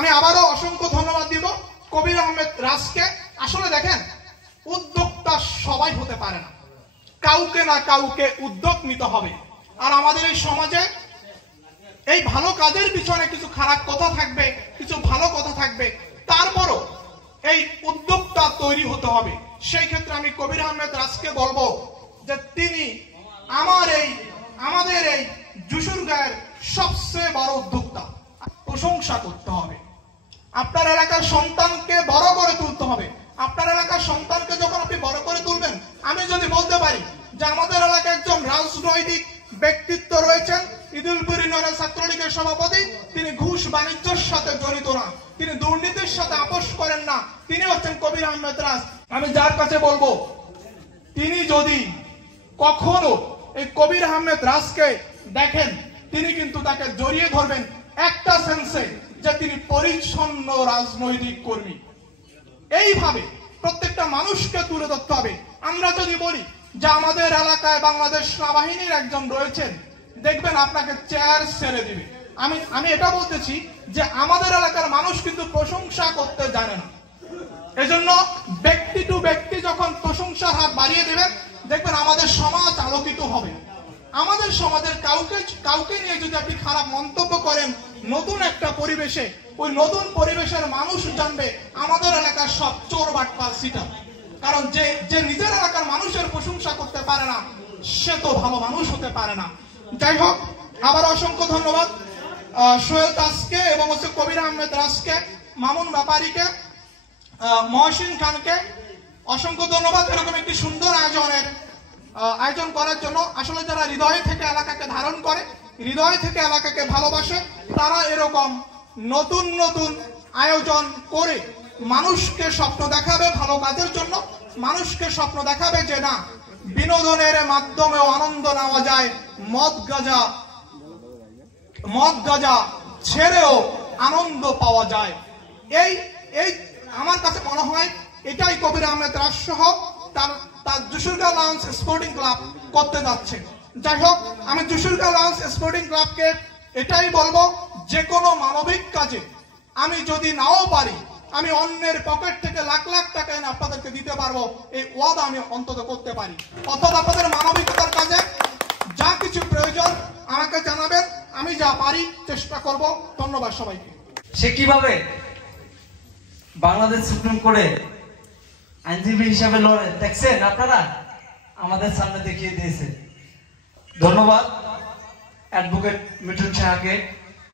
আমি আবারও অসংখ্য ধন্যবাদ দিব কবির আহমেদ রাজকে। আসলে দেখেন, উদ্যোক্তা সবাই হতে পারে না, কাউকে না কাউকে উদ্যোগ নিতে হবে। আর আমাদের এই সমাজে এই ভালো কাজের পিছনে কিছু খারাপ কথা থাকবে, কিছু ভালো কথা থাকবে, তারপরও এই উদ্যোক্তা তৈরি হতে হবে। সেই ক্ষেত্রে আমি কবির আহমেদ রাজকে বলবো যে তিনি আমাদের এই যশোরগাঁয়ের সবচেয়ে বড় উদ্যোক্তা। প্রশংসা করতে হবে। আপনার এলাকার সন্তানকে বড় করে তুলতে হবে। আপনার এলাকার সন্তানকে যখন আপনি বড় করে তুলবেন, আমি যদি বলতে পারি যে আমাদের এলাকায় একজন রাজনৈতিক ব্যক্তিত্ব রয়েছেন, ইদুলপুর ইউনিয়নের ছাত্রলীগের সভাপতি, তিনি ঘুষ বাণিজ্যের সাথে জড়িত না, তিনি দুর্নীতির সাথে আপোষ করেন না, তিনি হচ্ছেন কবির আহমেদ রাজ। আমি যার কাছে বলবো, তিনি যদি কখনো এই কবির আহমেদ রাজকে দেখেন, তিনি কিন্তু তাকে জড়িয়ে ধরবেন একটা সেন্সে, যে তিনি পরিচ্ছন্ন রাজনৈতিক কর্মী। এইভাবে প্রত্যেকটা মানুষকে তুলে ধরতে হবে। আমরা যদি বলি যে আমাদের এলাকায় বাংলাদেশ সেনাবাহিনীর একজন রয়েছেন, দেখবেন আপনাকে চেয়ার ছেড়ে দিবে। আমি এটা বলতেছি যে আমাদের এলাকার মানুষ কিন্তু প্রশংসা করতে জানে না। এজন্য ব্যক্তি টু ব্যক্তি যখন প্রশংসার হাত বাড়িয়ে দেবেন, দেখবেন আমাদের সমাজ আলোকিত হবে। আমাদের সমাজের কাউকে নিয়ে যদি আপনি খারাপ মন্তব্য করেন নতুন একটা পরিবেশে, ওই নতুন পরিবেশের মানুষ জানবে আমাদের এলাকার সব চোর বাটপার সিটার। কারণ যে নিজের এলাকার মানুষের প্রশংসা করতে পারে না, সে তো ভালো মানুষ হতে পারে না। যাই হোক, আবার অসংখ্য ধন্যবাদ সোহেল দাসকে এবং কবির আহমেদ রাজকে, মামুন ব্যাপারীকে, মহসিন খানকে অসংখ্য ধন্যবাদ এরকম একটি সুন্দর আয়োজন করার জন্য। আসলে যারা হৃদয় থেকে এলাকাকে ধারণ করে, হৃদয় থেকে এলাকাকে ভালোবাসে, তারা এরকম নতুন নতুন আয়োজন করে মানুষকে স্বপ্ন দেখাবে ভালো কাজের জন্য, মানুষকে স্বপ্ন দেখাবে যে না, বিনোদনের মাধ্যমেও আনন্দ নেওয়া যায়, মদ গাঁজা ছেড়েও আনন্দ পাওয়া যায়। এই আমার কাছে মনে হয় এটাই কবির আহমেদ রাজ সহ তার যশোরগাঁও লায়ন্স স্পোর্টিং ক্লাব করতে যাচ্ছে। যাই হোক, আমি যশোরগাঁও লায়ন্স স্পোর্টিং ক্লাবকে এটাই বলবো, যে কোনো মানবিক কাজে আমি যদি নাও পারি, আমি অন্যের পকেট থেকে লাখ লাখ টাকা এনে আপনাদেরকে দিতে পারবো, এই ওয়াদা আমি অন্তত করতে পারি। অর্থাৎ আপনাদের মানবিকতার কাজে যা কিছু প্রয়োজন আমাকে জানাবেন, আমি যা পারি চেষ্টা করব। ধন্যবাদ সবাইকে। সে কিভাবে বাংলাদেশ সুপ্রিম কোর্টে আইনজীবী হিসাবে লড়ে দেখছেন আপনারা, আমাদের সামনে দেখিয়ে দিয়েছে। ধন্যবাদ অ্যাডভোকেট মিঠুন সাহাকে।